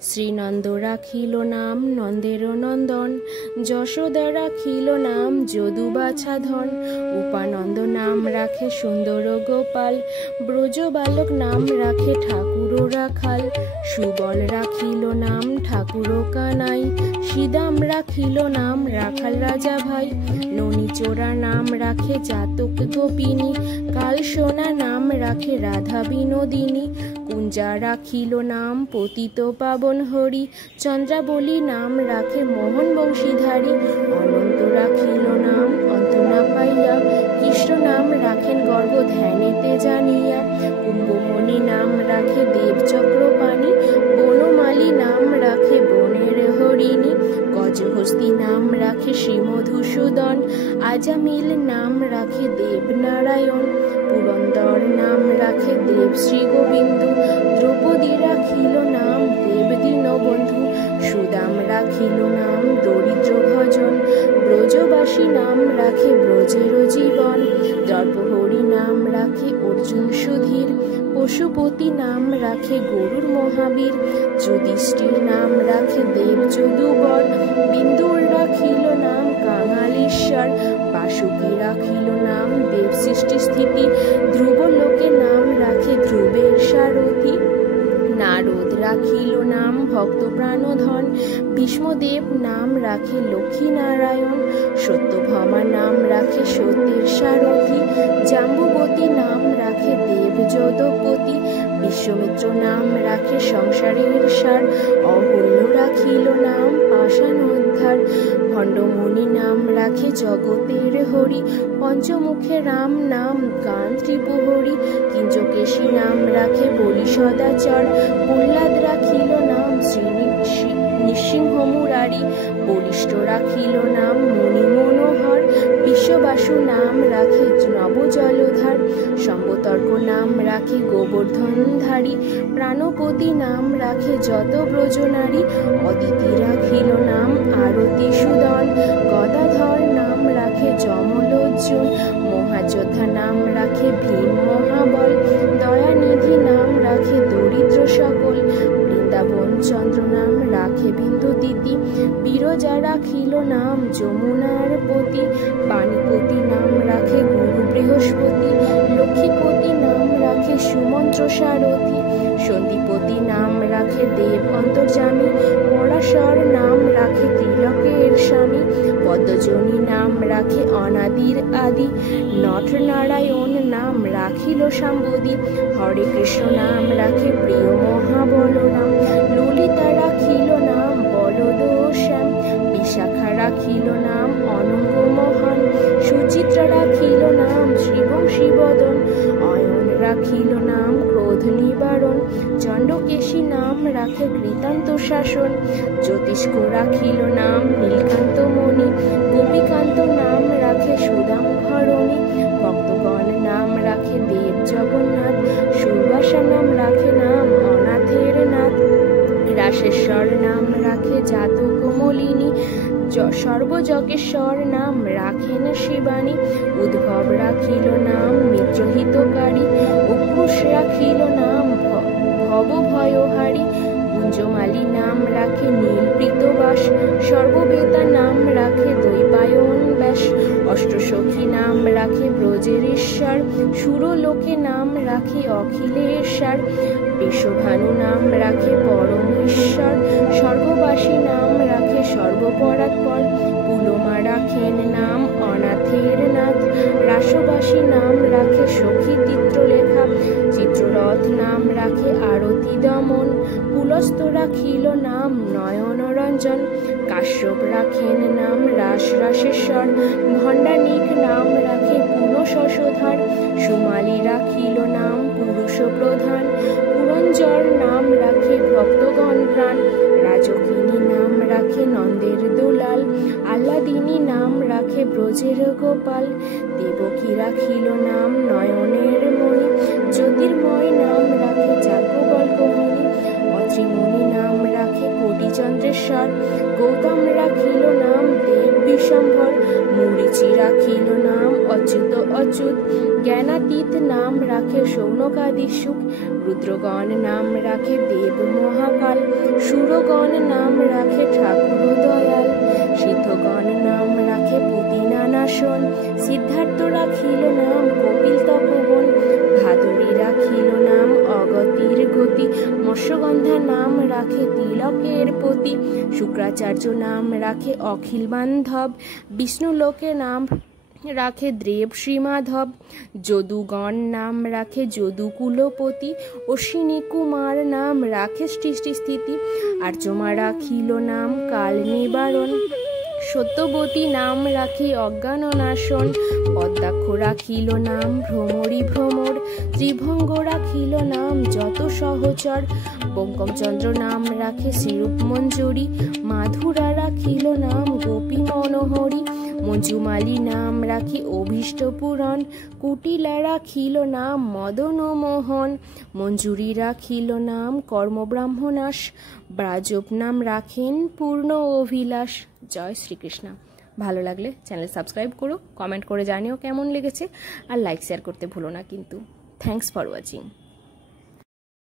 শ্রীনন্দ রাখিল নাম নন্দের নন্দন, যশোদা রাখিল নাম যদু বাছাধন, উপানন্দ নাম রাখে সুন্দর গোপাল, ব্রজ বালক নাম রাখে ঠাকুর রাখাল, সুবল রাখিল নাম ঠাকুর কানাই, শ্রীদাম রাখিল নাম রাখাল রাজা ভাই, ননীচোরা নাম রাখে জাতক গোপিনী, কাল সোনা নাম রাখে রাধা বিনোদিনী, কুঞ্জা রাখিল নাম পতিত পাবন হরি, চন্দ্রাবলী নাম রাখে মোহন বংশীধারী, অনন্ত রাখিল নাম অন্ত না পাইয়া, কৃষ্ণ নাম রাখেন গর্গ ধ্যানেতে জানিয়া, কুম্ভমণি নাম রাখে দেব চক্রপাণি, বনমালী নাম রাখে বনের হরিণী, গজহস্তি নাম রাখে শ্রীমধুসূদন, আজামিল নাম রাখে দেবনারায়ণ, পুরন্দর নাম রাখে দেব শ্রী গোবিন্দ, দ্রৌপদী রাখিল নাম দেব দীনবন্ধু, সুদাম রাখিল নাম দরিদ্র ভজন, ব্রজবাসী নাম রাখে ব্রজের জীবন, দর্পহরি নাম রাখে অর্জুন সুধীর, পশুপতি নাম রাখে গরুর মহাবীর, যুধিষ্ঠির নাম রাখে দেব যদুবর, বিন্দুর রাখিল নাম কাঙালীশ্বর, বাসুকী রাখিল নাম দেব সৃষ্টি স্থিতি, ধ্রুব লোকে নাম রাখে ধ্রুবের সারথি, নারদ রাখিল নাম ভক্ত প্রাণধন, ভীষ্মদেব নাম রাখে লক্ষ্মী নারায়ণ, সত্যভামা নাম রাখে সত্যের সারথি, জাম্বুবতী নাম রাখে দেব যদুপতি, বিশ্বমিত্র নাম রাখে সংসারের সার, অহল্য রাখিল নাম পাষাণ উদ্ধার, ভণ্ডমণি নাম রাখে জগতের হরি, পঞ্চমুখে রাম নাম গান ত্রিপুহরি, কিঞ্জকেশী নাম রাখে বলি সদাচর, প্রহ্লাদ রাখিল নাম নৃসিংহ মুরারি, বলিষ্ঠ রাখিল নাম মণি মনোহর, বিশ্ববাসু নাম রাখে নব জলধার, সম্বতর্ক নাম রাখে গোবর্ধনধারী, প্রাণপতি নাম রাখে যত ব্রজনারী, অদিতি রাখিল নাম আরতি সুদন, গদাধর নাম রাখে যমলোচন, মহাযোদ্ধা নাম রাখে ভীম মহাবল, দয়ানিধি নাম রাখে দরিদ্র সকল, বৃন্দাবন চন্দ্র নাম রাখে বিন্দু দিতি, বিরজা রাখিল নাম যমুনার পতি, বাণীপতি নাম রাখে গুরু বৃহস্পতি, লক্ষ্মীপতি নাম রাখে সুমন্ত্র সারথি, সন্দীপতি নাম রাখে দেব অন্তর্যামী, পরাশর নাম রাখে তিলকের স্বামী, পদ্মজনী নাম রাখে অনাদির আদি, নট নারায়ণ নাম রাখিল সাম্বদি, হরে কৃষ্ণ নাম রাখে প্রিয় মহাবলরাম, ললিতা রাখিল নাম বলদ শ্যাম, বিশাখা রাখিল নাম অনঙ্গ মহান, সুচিত্রা রাখিল নাম শ্রীবংশী বদন, অয়ন রাখিল নাম ক্রোধ নিবারণ, চণ্ডকেশী নাম রাখে কৃতান্ত শাসন, জ্যোতিষ্ক রাখিল নাম নীলকান্ত মণি, গোপীকান্ত নাম রাখে সুদাম ভরণী, ভক্তগণ নাম রাখে দেব জগন্নাথ, সুরবাসা নাম রাখে নাম অনাথের নাথ, রাশেশ্বর নাম রাখে জাতক মলিনী, সর্বযজ্ঞেশ্বর নাম রাখেন শিবানী, উদ্ভব রাখিল নাম মিত্রহিতকারী, অকুশ রাখিল নাম ভবভয়হারী, কুঞ্জমালী নাম রাখে নীলপৃতবাস, সর্ববেতা নাম রাখে দৈপায়ন ব্যাস, অষ্টসখী নাম রাখে ব্রজের ঈশ্বর, সুরলোকে নাম রাখে অখিলেশ্বর, বিশ্বভানু নাম রাখে পরম ঈশ্বর, স্বর্গবাসী নাম রাখে সর্বপরাৎপর, পুলমা রাখেন নাম অনাথের নাথ, রাসবাসী নাম রাখে সখী চিত্রলেখা, চিত্ররথ নাম রাখে আরতি দমন, পুলস্ত রাখিল নাম নয়ন রঞ্জন, কাশ্যপ রাখেন নাম রাসেশ্বর, ভণ্ডানিক নাম রাখে পুনঃশশধর, সুমালী রাখিল নাম পুরুষ প্রধান, পুরঞ্জর নাম রাখে ভক্তগণ প্রাণ, রাজকিনী নাম রাখে নন্দের দুলাল, আহ্লাদিনী নাম রাখে ব্রজের গোপাল, দেবকী রাখিল নাম নয়নের মণি, জ্যোতির্ময় নাম রাখে যাজ্ঞবল্ক্যমণি, অত্রিমণি নাম রাখে কোটিচন্দ্রেশ্বর, গৌতম রাখিল নাম দেব বিশ্বম্ভর, মরীচি রাখিল নাম অচ্যুত অচ্যুত, জ্ঞানাতীত নাম রাখে সৌনকাদি সুখ, রুদ্রগণ নাম রাখে দেব মহাকাল, সুর সিদ্ধগণ নাম রাখে ঠাকুর দয়াল, সিদ্ধগণ নাম রাখে পতি নানাসন, সিদ্ধার্থ রাখিল নাম কপিল তপবন, ভাদুরী রাখিল নাম অগতির গতি, মৎস্যগন্ধা নাম রাখে তিলকের পতি, শুক্রাচার্য নাম রাখে অখিল বান্ধব, বিষ্ণুলোকে নাম রাখে দেব শ্রীমাধব, যদুগণ নাম রাখে যদুকুলপতি, অশ্বিনী কুমার নাম রাখে সৃষ্টি স্থিতি, আর্যমা রাখিল নাম কাল নিবারণ, সত্যবতী নাম রাখি অজ্ঞান নাশন, পদ্মাক্ষ রাখিল নাম ভ্রমরী ভ্রমর, ত্রিভঙ্গ রাখিল নাম যত সহচর, বঙ্কমচন্দ্র নাম রাখে শ্রীরূপ মঞ্জুরি, মাধুরা রাখিল নাম গোপী মনোহরি, মঞ্জুমালী নাম রাখি অভীষ্ট পূরণ, কুটিলা রাখিল নাম মদন মোহন, মঞ্জুরি রাখিল নাম কর্মব্রাহ্মণাস, ব্রাজব নাম রাখেন পূর্ণ অভিলাষ। জয় শ্রীকৃষ্ণ। ভালো লাগলে চ্যানেল সাবস্ক্রাইব করো, কমেন্ট করে জানিও কেমন লেগেছে, আর লাইক শেয়ার করতে ভুলো না কিন্তু। Thanks for watching.